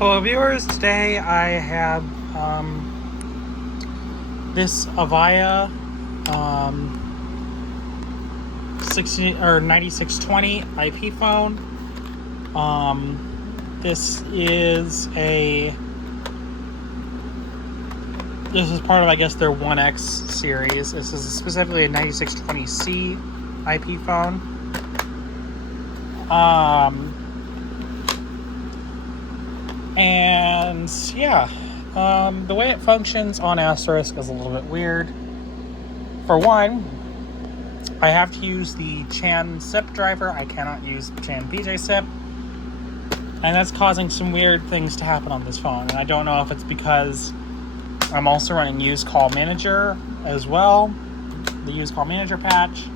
Hello viewers, today I have this Avaya 9620 IP phone. This is part of, I guess, their 1X series. This is specifically a 9620C IP phone. And yeah, the way it functions on Asterisk is a little bit weird. For one, I have to use the Chan SIP driver. I cannot use Chan PJ SIP. And that's causing some weird things to happen on this phone. And I don't know if it's because I'm also running Use Call Manager as well. The Use Call Manager patch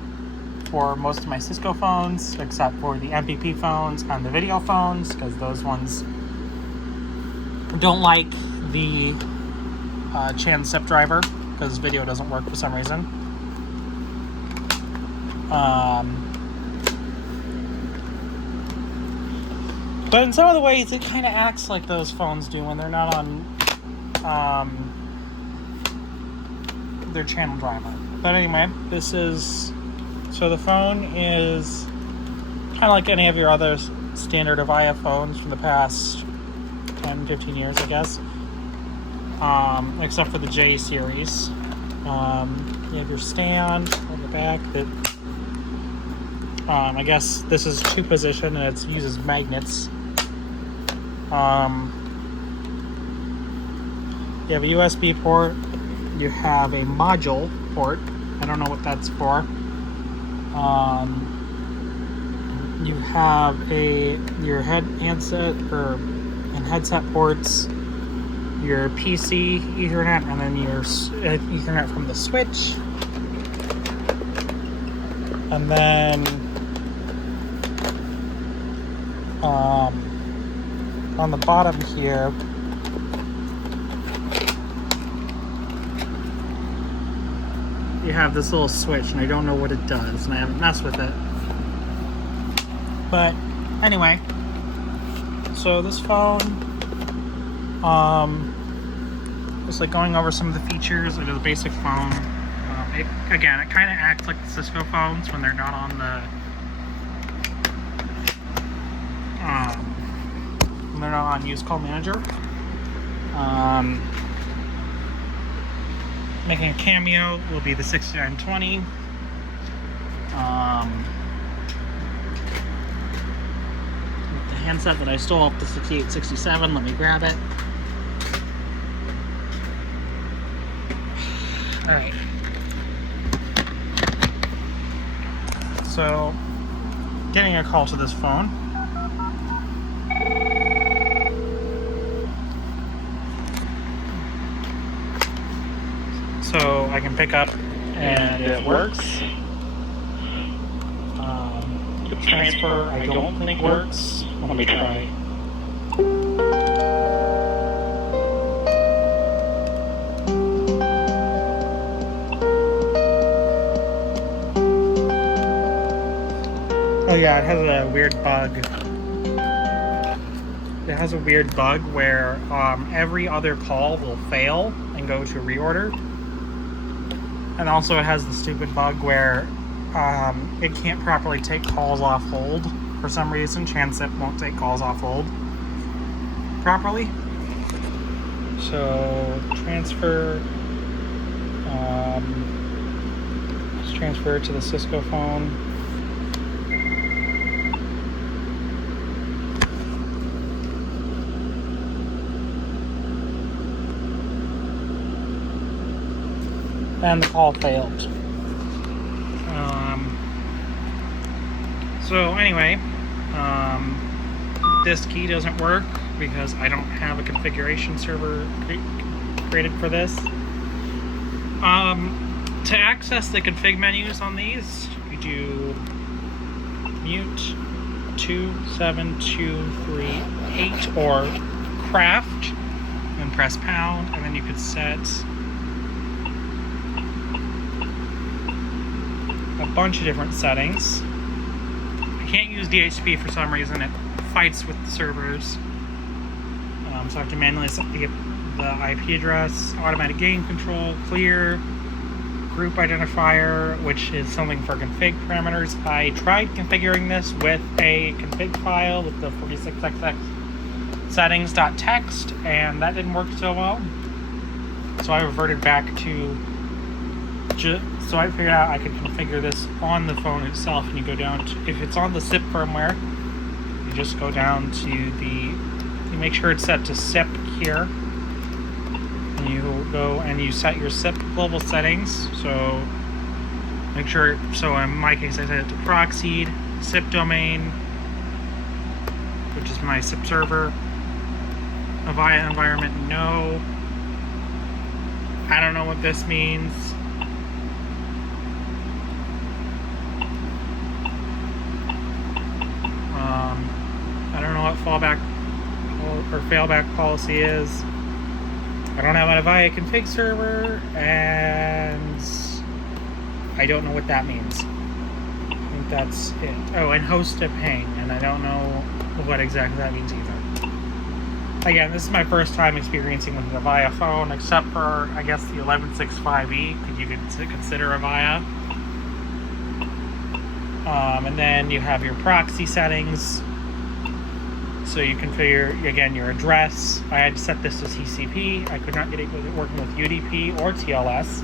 for most of my Cisco phones, except for the MPP phones and the video phones, because those ones don't like the Chan SIP driver because video doesn't work for some reason. But in some of the ways, it kind of acts like those phones do when they're not on their channel driver. But anyway, so the phone is kind of like any of your other standard Avaya phones from the past 10, 15 years, I guess. Except for the J series. You have your stand on the back that I guess this is 2-position and it uses magnets. You have a USB port. You have a module port. I don't know what that's for. You have your handset and headset ports, your PC Ethernet, and then your Ethernet from the switch. And then on the bottom here, you have this little switch, and I don't know what it does, and I haven't messed with it. But anyway, so this phone, just like going over some of the features of the basic phone. It kind of acts like the Cisco phones when they're not on Use Call Manager. Making a cameo will be the 6920. The handset that I stole off the 6867. Let me grab it. Alright. So, getting a call to this phone. So I can pick up and it works. Transfer, I don't think works. Let me try. Oh yeah, it has a weird bug. It has a weird bug where every other call will fail and go to reorder. And also it has the stupid bug where it can't properly take calls off hold. For some reason, Chan SIP won't take calls off hold properly. So, transfer. Let's transfer it to the Cisco phone. And the call failed. So anyway, this key doesn't work because I don't have a configuration server created for this. To access the config menus on these, you do mute 27238 or craft and press pound, and then you could set a bunch of different settings. I can't use DHCP for some reason. It fights with the servers. So I have to manually set the IP address, automatic gain control, clear, group identifier, which is something for config parameters. I tried configuring this with a config file with the 46xx settings.txt, and that didn't work so well. So I reverted back to so I figured out I could configure this on the phone itself, and you go down to, if it's on the SIP firmware, you just go down to you make sure it's set to SIP here, and you go and you set your SIP global settings. So make sure, so in my case I set it to proxied, SIP domain, which is my SIP server, Avaya environment, no. I don't know what this means. I don't know what fallback or failback policy is. I don't have an Avaya config server, and I don't know what that means. I think that's it. Oh, and host to ping, and I don't know what exactly that means either. Again, this is my first time experiencing with the Avaya phone, except for, I guess, the 1165E, because you could consider Avaya. And then you have your proxy settings. So you configure, again, your address. I had to set this to TCP. I could not get it working with UDP or TLS.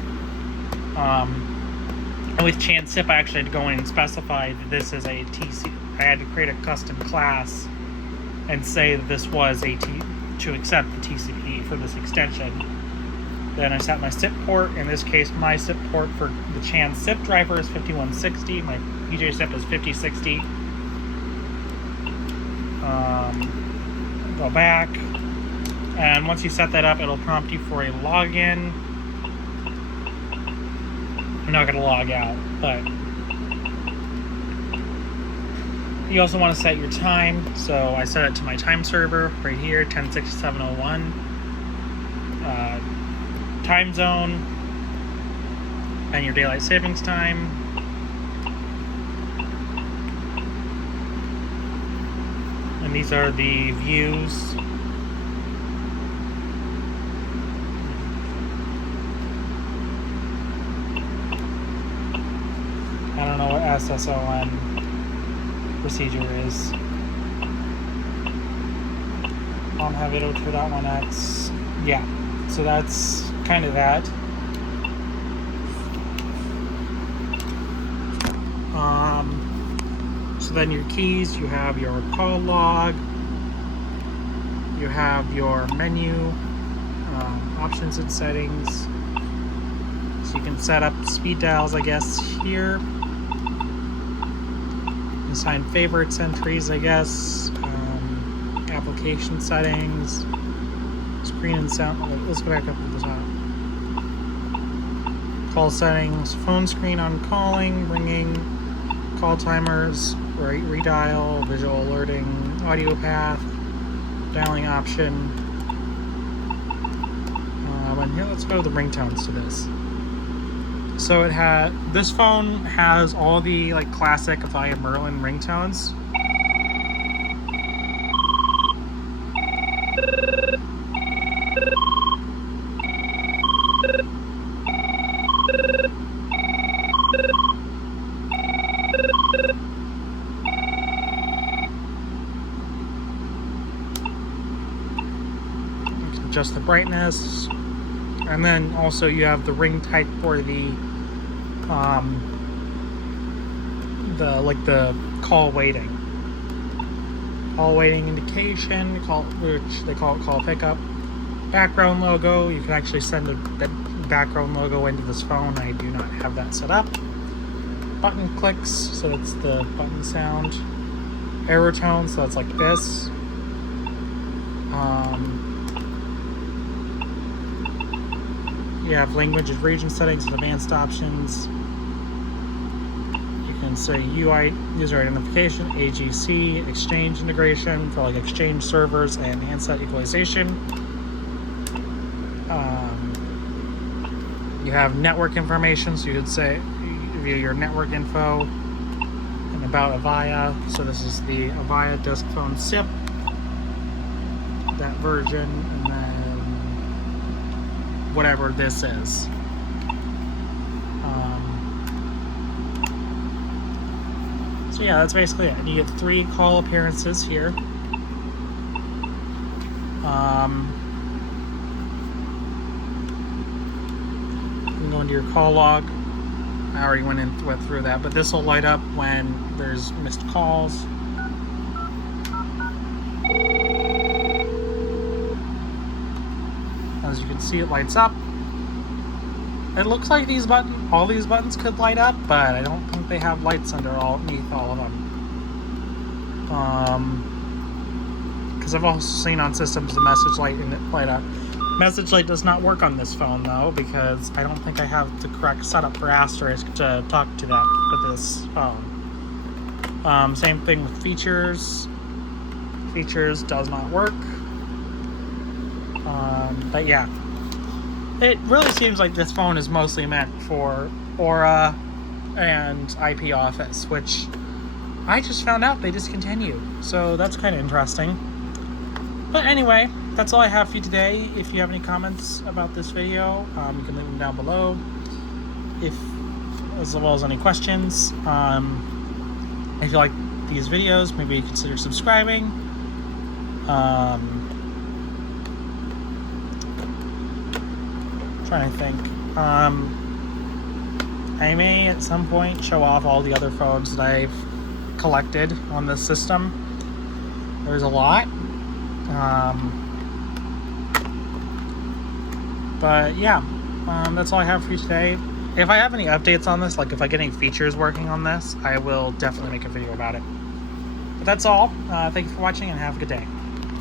And with ChanSIP, I actually had to go in and specify that this is a TC. I had to create a custom class and say that this was to accept the TCP for this extension. Then I set my SIP port. In this case, my SIP port for the ChanSIP driver is 5160. My PJ SIP is 5060. Go back, and once you set that up, it'll prompt you for a login. I'm not going to log out, but you also want to set your time. So I set it to my time server right here, 106701. Time zone and your daylight savings time. And these are the views. I don't know what SSON procedure is. Have 802.1x. Yeah, so that's kind of that. So then your keys, you have your call log, you have your menu, options and settings. So you can set up speed dials, I guess, here. Assign favorites entries, I guess. Application settings, screen and sound. Let's go back up to the top. Call settings, phone screen on calling, ringing, call timers, redial, visual alerting, audio path, dialing option. And here, let's go to the ringtones to this. So this phone has all the like classic Avaya Merlin ringtones. Adjust the brightness, and then also you have the ring type for the call waiting indication, which they call it call pickup. Background logo, you can actually send that background logo into this phone. I do not have that set up. Button clicks, so that's the button sound. Arrow tone, so that's like this. You have language and region settings and advanced options. You can say UI, user identification, AGC, exchange integration for like exchange servers and handset equalization. You have network information, so you could say view your network info and about Avaya. So this is the Avaya desk phone SIP. that version, and then whatever this is. So yeah, that's basically it. You get 3 call appearances here. You can go into your call log. I already went through that, but this will light up when there's missed calls. As you can see, it lights up. It looks like all these buttons could light up, but I don't think they have lights underneath all of them. Because I've also seen on systems the message light and it light up. Message light does not work on this phone though, because I don't think I have the correct setup for asterisk to talk to that with this phone. Same thing with features. Features does not work. But yeah, it really seems like this phone is mostly meant for Aura and IP Office, which I just found out they discontinued. So that's kind of interesting. But anyway, that's all I have for you today. If you have any comments about this video, you can leave them down below. As well as any questions. If you like these videos, maybe consider subscribing. Trying to think. I may at some point show off all the other phones that I've collected on this system. There's a lot. But yeah, that's all I have for you today. If I have any updates on this, like if I get any features working on this, I will definitely make a video about it. But that's all. Thank you for watching and have a good day.